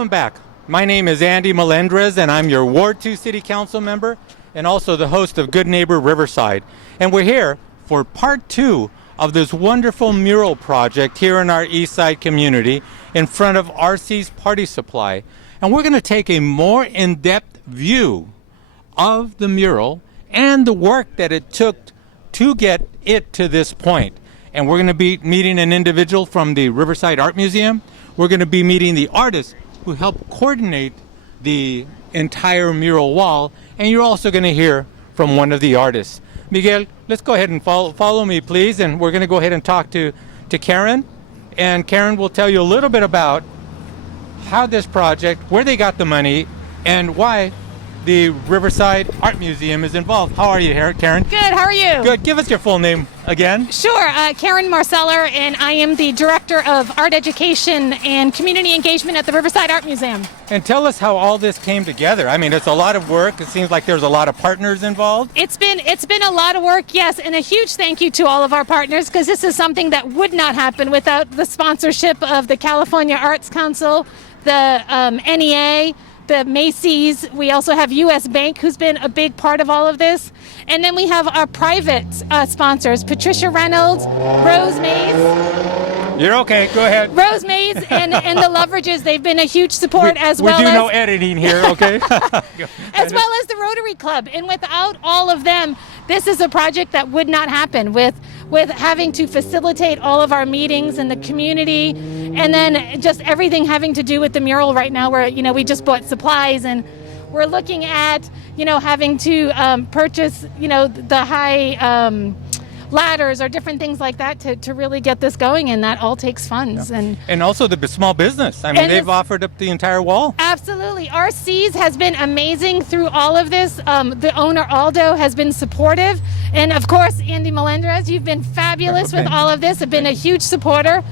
Welcome back. My name is Andy Melendrez, and I'm your Ward 2 City Council member and also the host of Good Neighbor Riverside. And we're here for part 2 of this wonderful mural project here in our East Side community in front of Arcis Party Supply. And we're going to take a more in-depth view of the mural and the work that it took to get it to this point. And we're going to be meeting an individual from the Riverside Art Museum. We're going to be meeting the artist who helped coordinate the entire mural wall, and you're also going to hear from one of the artists. Miguel, let's go ahead and follow me, please, and we're going to go ahead and talk to Karen, and Karen will tell you a little bit about how this project, where they got the money, and why the Riverside Art Museum is involved. How are you, Karen? Good, how are you? Good. Give us your full name again. Sure, Karen Marceller, and I am the Director of Art Education and Community Engagement at the Riverside Art Museum. And tell us how all this came together. I mean, it's a lot of work. It seems like there's a lot of partners involved. It's been a lot of work, yes, and a huge thank you to all of our partners, because this is something that would not happen without the sponsorship of the California Arts Council, the NEA, the Macy's. We also have U.S. Bank, who's been a big part of all of this. And then we have our private sponsors, Patricia Reynolds, Rose Mays. You're okay, go ahead. Rose Mays and the Loverages, they've been a huge support as well as... We do no editing here, okay? As well as the Rotary Club. And without all of them, this is a project that would not happen with having to facilitate all of our meetings in the community, and then just everything having to do with the mural right now, where, we just bought supplies and we're looking at, having to purchase, the high ladders or different things like that to really get this going, and that all takes funds. Yeah. And also the small business. I mean, they've offered up the entire wall. Absolutely. Arcis has been amazing through all of this. The owner, Aldo, has been supportive. And of course, Andy Melendrez, you've been fabulous with all of this, have been a huge supporter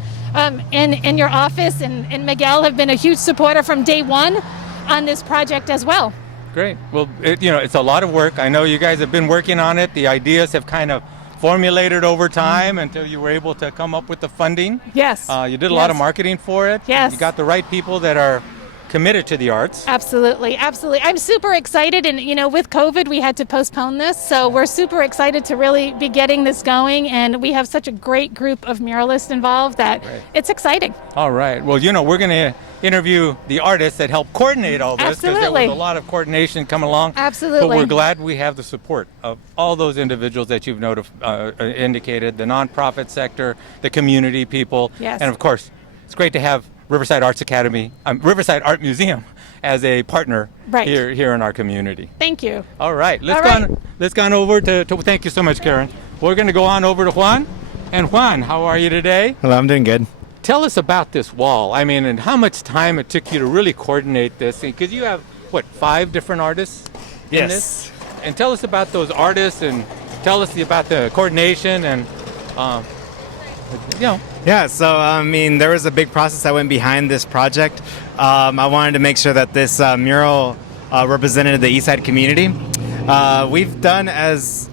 in your office, and Miguel have been a huge supporter from day one on this project as well. Great. Well, it's a lot of work. I know you guys have been working on it. The ideas have kind of formulated over time until you were able to come up with the funding. Yes. You did a lot of marketing for it. Yes. You got the right people that are committed to the arts. Absolutely. I'm super excited, and with COVID we had to postpone this, so we're super excited to really be getting this going, and we have such a great group of muralists involved that It's exciting. All right. Well, we're going to interview the artists that helped coordinate all this, because there was a lot of coordination coming along. Absolutely. But we're glad we have the support of all those individuals that you've indicated, the nonprofit sector, the community people, yes. And of course, it's great to have Riverside Riverside Art Museum as a partner here in our community. Thank you. All right, let's go on over to thank you so much, Karen. We're going to go on over to Juan. And Juan, how are you today? Hello, I'm doing good. Tell us about this wall. I mean, and how much time it took you to really coordinate this, because you have 5 different artists in this? And tell us about those artists, and tell us about the coordination and Yeah, so there was a big process that went behind this project. I wanted to make sure that this mural represented the East Side community. We've done, as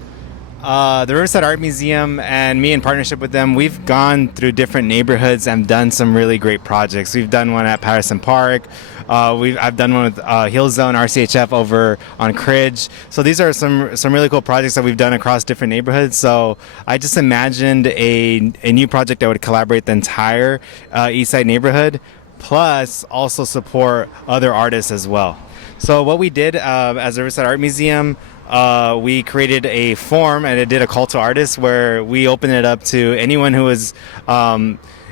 the Riverside Art Museum and me in partnership with them, we've gone through different neighborhoods and done some really great projects. We've done one at Patterson Park. I've done one with Hill Zone RCHF over on Cridge. So these are some really cool projects that we've done across different neighborhoods. So I just imagined a new project that would collaborate the entire East Side neighborhood, plus also support other artists as well. So what we did as the Riverside Art Museum, we created a form, and it did a call to artists where we opened it up to anyone who was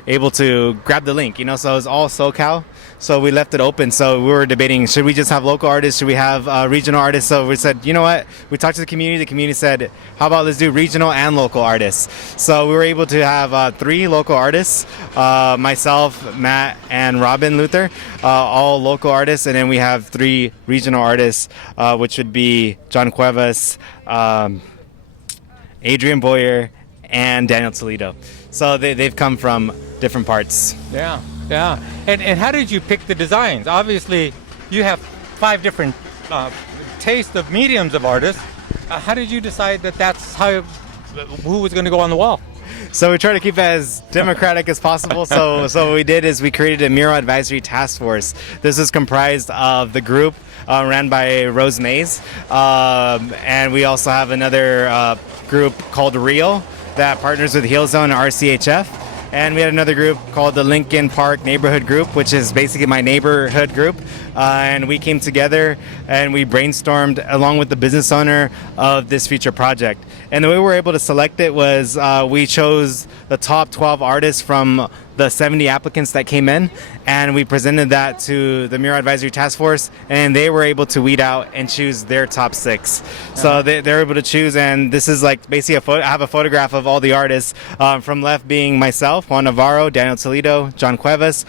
able to grab the link. So it was all SoCal. So we left it open. So we were debating, should we just have local artists? Should we have regional artists? So we said, you know what? We talked to the community. The community said, how about let's do regional and local artists? So we were able to have 3 local artists, myself, Matt, and Robin Luther, all local artists. And then we have 3 regional artists, which would be John Cuevas, Adrian Boyer, and Daniel Toledo. So they've come from different parts. Yeah. And how did you pick the designs? Obviously, you have 5 different tastes of mediums of artists. How did you decide that that's who was going to go on the wall? So we try to keep it as democratic as possible. So what we did is we created a mural advisory task force. This is comprised of the group ran by Rose Mays, and we also have another group called Real that partners with Heal Zone and RCHF. And we had another group called the Lincoln Park Neighborhood Group, which is basically my neighborhood group. And we came together and we brainstormed along with the business owner of this future project. And the way we were able to select it was we chose the top 12 artists from the 70 applicants that came in, and we presented that to the Mural Advisory Task Force, and they were able to weed out and choose their top 6. So they're able to choose, and this is like basically I have a photograph of all the artists, from left being myself, Juan Navarro, Daniel Toledo, John Cuevas,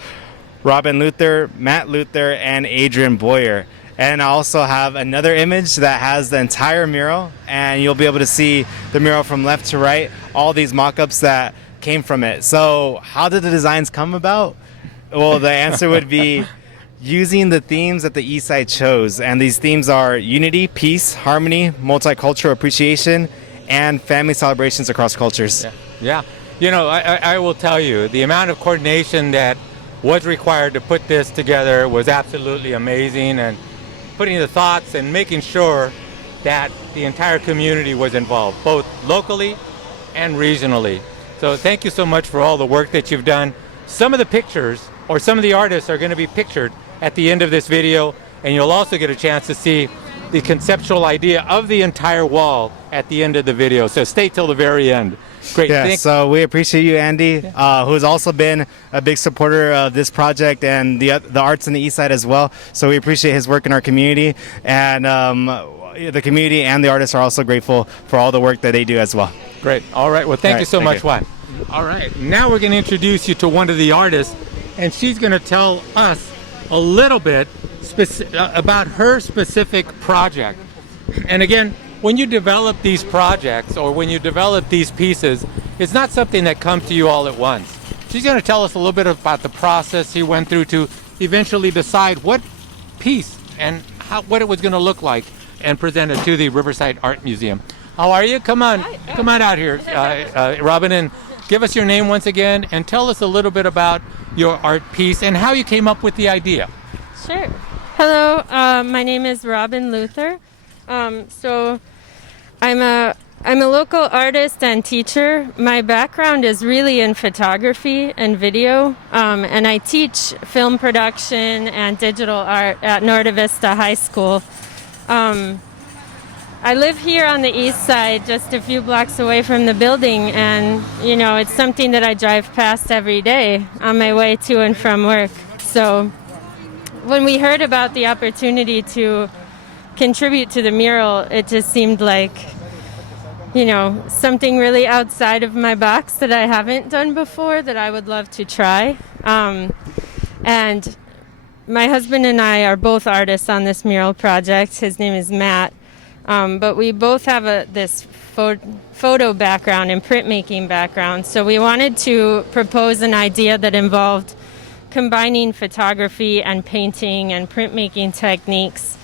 Robin Luther, Matt Luther, and Adrian Boyer. And I also have another image that has the entire mural, and you'll be able to see the mural from left to right, all these mock-ups that came from it. So how did the designs come about? Well, the answer would be using the themes that the East Side chose. And these themes are unity, peace, harmony, multicultural appreciation, and family celebrations across cultures. Yeah. You know, I will tell you, the amount of coordination that was required to put this together was absolutely amazing, and putting the thoughts and making sure that the entire community was involved, both locally and regionally. So thank you so much for all the work that you've done. Some of the pictures, or some of the artists, are going to be pictured at the end of this video, and you'll also get a chance to see the conceptual idea of the entire wall at the end of the video. So stay till the very end. Great. Yeah, so we appreciate you, Andy, who's also been a big supporter of this project and the arts in the East Side as well. So we appreciate his work in our community, and the community and the artists are also grateful for all the work that they do as well. Great. All right. Well, thank you so much, Juan. All right. Now we're going to introduce you to one of the artists, and she's going to tell us a little bit about her specific project. And again, when you develop these projects or when you develop these pieces, it's not something that comes to you all at once. She's going to tell us a little bit about the process she went through to eventually decide what piece and what it was going to look like and present it to the Riverside Art Museum. How are you? Come on out here, Robin, and give us your name once again and tell us a little bit about your art piece and how you came up with the idea. Sure. Hello, my name is Robin Luther. So I'm a local artist and teacher. My background is really in photography and video, and I teach film production and digital art at Norte Vista High School. I live here on the east side, just a few blocks away from the building, and you know, it's something that I drive past every day on my way to and from work. So when we heard about the opportunity to contribute to the mural, it just seemed like, you know, something really outside of my box that I haven't done before that I would love to try. And my husband and I are both artists on this mural project. His name is Matt. But we both have this photo background and printmaking background. So we wanted to propose an idea that involved combining photography and painting and printmaking techniques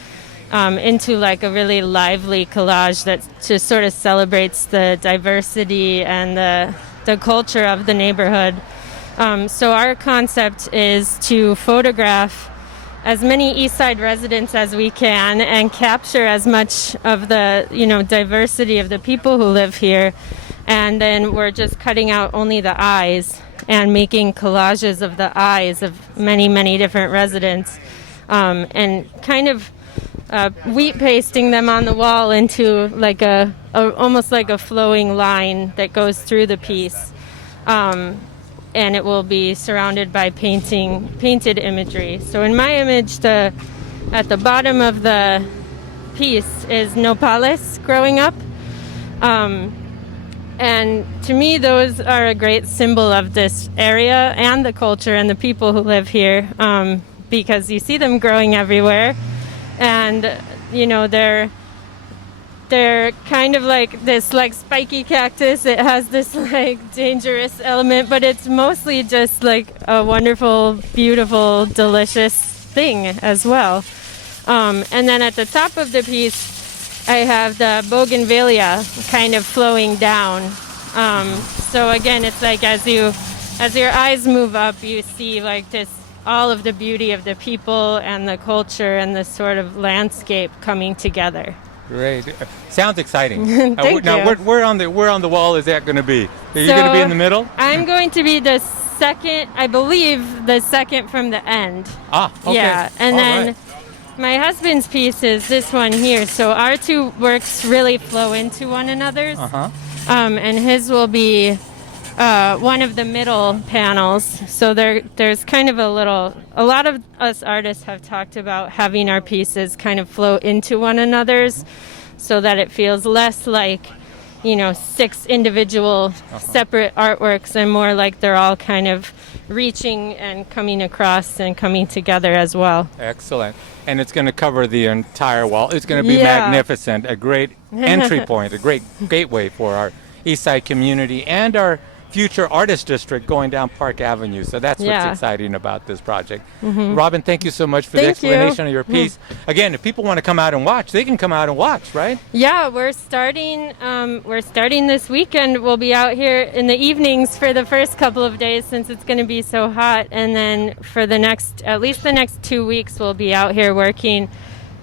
into like a really lively collage that just sort of celebrates the diversity and the culture of the neighborhood. So our concept is to photograph as many East Side residents as we can and capture as much of the, you know, diversity of the people who live here. And then we're just cutting out only the eyes and making collages of the eyes of many, many different residents, and kind of wheat pasting them on the wall into like almost like a flowing line that goes through the piece. And it will be surrounded by painted imagery. So in my image, at the bottom of the piece is nopales growing up. And to me, those are a great symbol of this area and the culture and the people who live here, because you see them growing everywhere. And, you know, they're kind of like this like spiky cactus. It has this like dangerous element, but it's mostly just like a wonderful, beautiful, delicious thing as well. And then at the top of the piece, I have the bougainvillea kind of flowing down. So again, it's like as your eyes move up, you see like this all of the beauty of the people and the culture and the sort of landscape coming together. Great. Sounds exciting. Thank now, you. where on the wall is that going to be? Are you going to be in the middle? I'm going to be the second, I believe, the second from the end. Ah, okay. Yeah, and All then right. my husband's piece is this one here. So our two works really flow into one another's. And his will be one of the middle panels. So there's kind of a lot of us artists have talked about having our pieces kind of flow into one another's so that it feels less like, 6 individual separate artworks and more like they're all kind of reaching and coming across and coming together as well. Excellent. And it's going to cover the entire wall. It's going to be Yeah. magnificent, a great entry point, a great gateway for our East Side community and our future artist district going down Park Avenue. So that's what's Yeah. exciting about this project. Robin, thank you so much for the Thank you. explanation of your piece. Again, if people want to come out and watch, they can come out and watch, right? Yeah, we're starting this weekend. We'll be out here in the evenings for the first couple of days since it's going to be so hot, and then for at least the next 2 weeks we'll be out here working.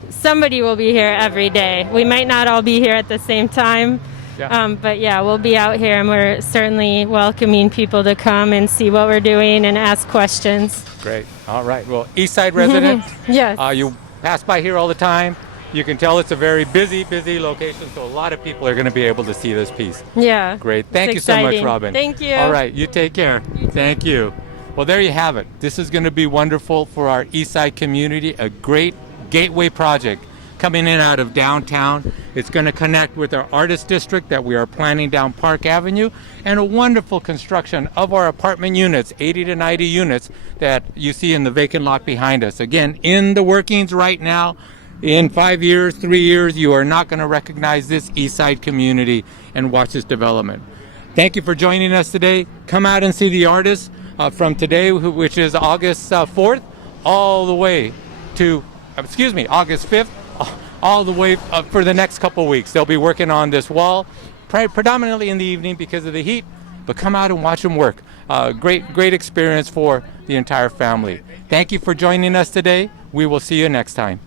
Somebody will be here every day. We might not all be here at the same time. Yeah. But yeah, we'll be out here and we're certainly welcoming people to come and see what we're doing and ask questions. Great. All right. Well, East Side resident, Yes. you pass by here all the time. You can tell it's a very busy location, so a lot of people are going to be able to see this piece. Yeah. Great. Thank It's you so much, exciting. Robin. Thank you. All right. You take care. Thank you. Well, there you have it. This is going to be wonderful for our East Side community, a great gateway project coming in out of downtown. It's going to connect with our artist district that we are planning down Park Avenue, and a wonderful construction of our apartment units, 80 to 90 units that you see in the vacant lot behind us. Again, in the workings right now. In 5 years, 3 years, you are not going to recognize this East Side community and watch this development. Thank you for joining us today. Come out and see the artists from today, which is August 4th, all the way to, August 5th, all the way for the next couple weeks. They'll be working on this wall, predominantly in the evening because of the heat, but come out and watch them work. Great experience for the entire family. Thank you for joining us today. We will see you next time.